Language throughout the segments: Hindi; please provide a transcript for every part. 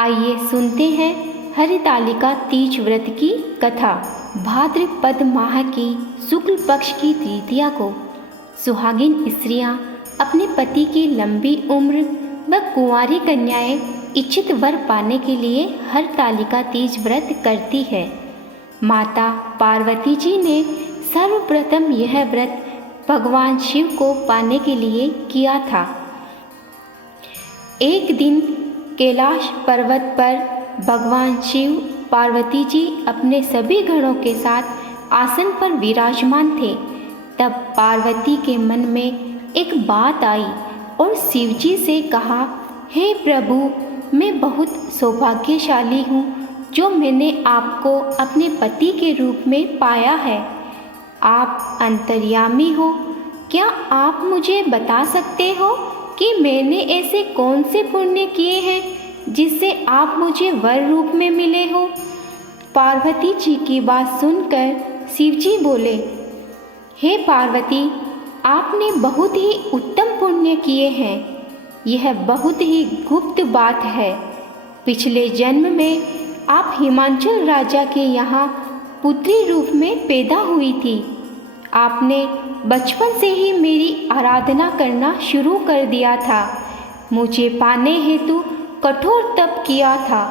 आइए सुनते हैं हरितालिका तीज व्रत की कथा। भाद्रपद माह की शुक्ल पक्ष की तृतीया को सुहागिन स्त्रियां अपने पति की लंबी उम्र व कुंवारी कन्याएं इच्छित वर पाने के लिए हरितालिका तीज व्रत करती है। माता पार्वती जी ने सर्वप्रथम यह व्रत भगवान शिव को पाने के लिए किया था। एक दिन कैलाश पर्वत पर भगवान शिव पार्वती जी अपने सभी गणों के साथ आसन पर विराजमान थे। तब पार्वती के मन में एक बात आई और शिव जी से कहा, हे प्रभु, मैं बहुत सौभाग्यशाली हूँ जो मैंने आपको अपने पति के रूप में पाया है। आप अंतर्यामी हो, क्या आप मुझे बता सकते हो कि मैंने ऐसे कौन से पुण्य किए हैं जिससे आप मुझे वर रूप में मिले हो। पार्वती जी की बात सुनकर शिव जी बोले, हे पार्वती, आपने बहुत ही उत्तम पुण्य किए हैं। यह बहुत ही गुप्त बात है। पिछले जन्म में आप हिमांचल राजा के यहाँ पुत्री रूप में पैदा हुई थी। आपने बचपन से ही मेरी आराधना करना शुरू कर दिया था। मुझे पाने हेतु कठोर तप किया था।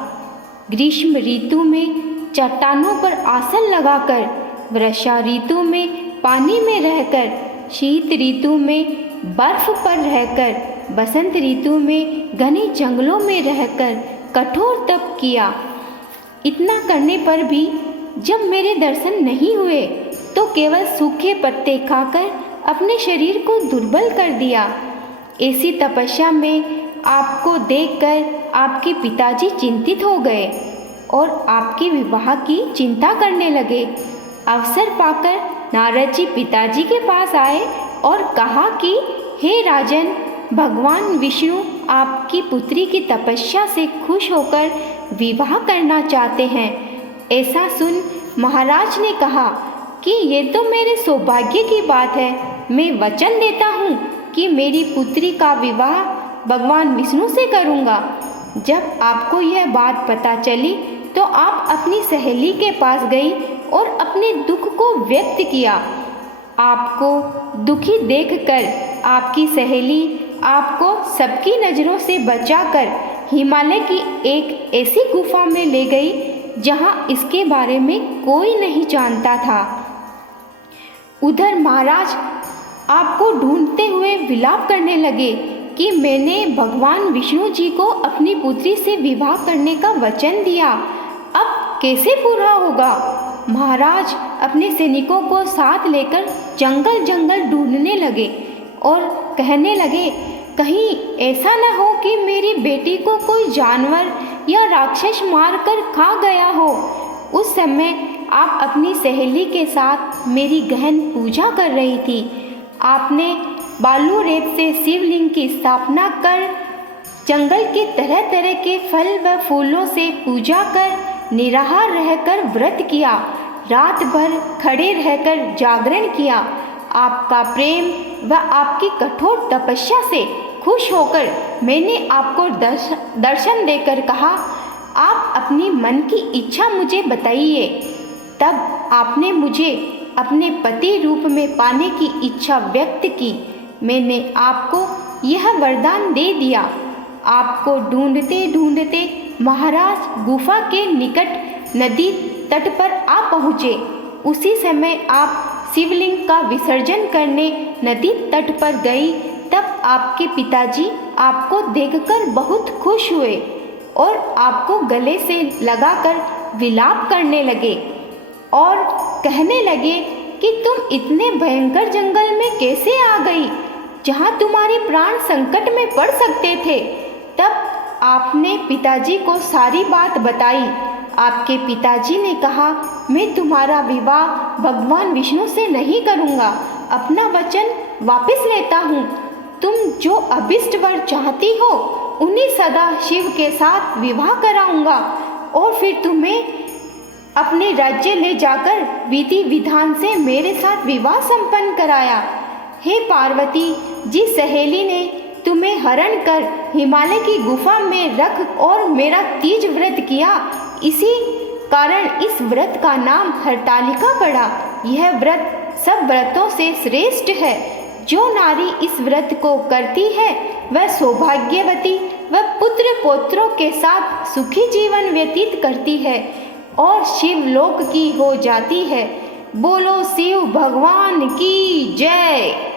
ग्रीष्म ऋतु में चट्टानों पर आसन लगाकर, वर्षा ऋतु में पानी में रहकर, शीत ऋतु में बर्फ पर रहकर, बसंत ऋतु में घने जंगलों में रहकर कठोर तप किया। इतना करने पर भी जब मेरे दर्शन नहीं हुए तो केवल सूखे पत्ते खाकर अपने शरीर को दुर्बल कर दिया। ऐसी तपस्या में आपको देखकर आपके पिताजी चिंतित हो गए और आपके विवाह की चिंता करने लगे। अवसर पाकर नारद जी पिताजी के पास आए और कहा कि हे राजन, भगवान विष्णु आपकी पुत्री की तपस्या से खुश होकर विवाह करना चाहते हैं। ऐसा सुन महाराज ने कहा कि ये तो मेरे सौभाग्य की बात है। मैं वचन देता हूँ कि मेरी पुत्री का विवाह भगवान विष्णु से करूँगा। जब आपको यह बात पता चली तो आप अपनी सहेली के पास गई और अपने दुख को व्यक्त किया। आपको दुखी देखकर आपकी सहेली आपको सबकी नज़रों से बचाकर हिमालय की एक ऐसी गुफा में ले गई जहाँ इसके बारे में कोई नहीं जानता था। उधर महाराज आपको ढूंढते हुए विलाप करने लगे कि मैंने भगवान विष्णु जी को अपनी पुत्री से विवाह करने का वचन दिया, अब कैसे पूरा होगा। महाराज अपने सैनिकों को साथ लेकर जंगल जंगल ढूंढने लगे और कहने लगे, कहीं ऐसा न हो कि मेरी बेटी को कोई जानवर या राक्षस मारकर खा गया हो। उस समय आप अपनी सहेली के साथ मेरी गहन पूजा कर रही थी। आपने बालू रेत से शिवलिंग की स्थापना कर, जंगल के तरह तरह के फल व फूलों से पूजा कर, निराहार रहकर व्रत किया, रात भर खड़े रहकर जागरण किया। आपका प्रेम व आपकी कठोर तपस्या से खुश होकर मैंने आपको दर्शन देकर कहा, आप अपनी मन की इच्छा मुझे बताइए। तब आपने मुझे अपने पति रूप में पाने की इच्छा व्यक्त की। मैंने आपको यह वरदान दे दिया। आपको ढूंढते ढूंढते महाराज गुफा के निकट नदी तट पर आ पहुँचे। उसी समय आप शिवलिंग का विसर्जन करने नदी तट पर गई। तब आपके पिताजी आपको देखकर बहुत खुश हुए और आपको गले से लगाकर विलाप करने लगे और कहने लगे कि तुम इतने भयंकर जंगल में कैसे आ गई जहाँ तुम्हारे प्राण संकट में पड़ सकते थे। तब आपने पिताजी को सारी बात बताई। आपके पिताजी ने कहा, मैं तुम्हारा विवाह भगवान विष्णु से नहीं करूँगा, अपना वचन वापस लेता हूँ। तुम जो अभिष्ट वर चाहती हो उन्हीं सदा शिव के साथ विवाह कराऊंगा और फिर तुम्हें अपने राज्य ले जाकर विधि विधान से मेरे साथ विवाह संपन्न कराया। हे पार्वती, जिस सहेली ने तुम्हें हरण कर हिमालय की गुफा में रख और मेरा तीज व्रत किया। इसी कारण इस व्रत का नाम हरतालिका पड़ा। यह व्रत सब व्रतों से श्रेष्ठ है। जो नारी इस व्रत को करती है वह सौभाग्यवती व पुत्र पौत्रों के साथ सुखी जीवन व्यतीत करती है और शिवलोक की हो जाती है। बोलो शिव भगवान की जय।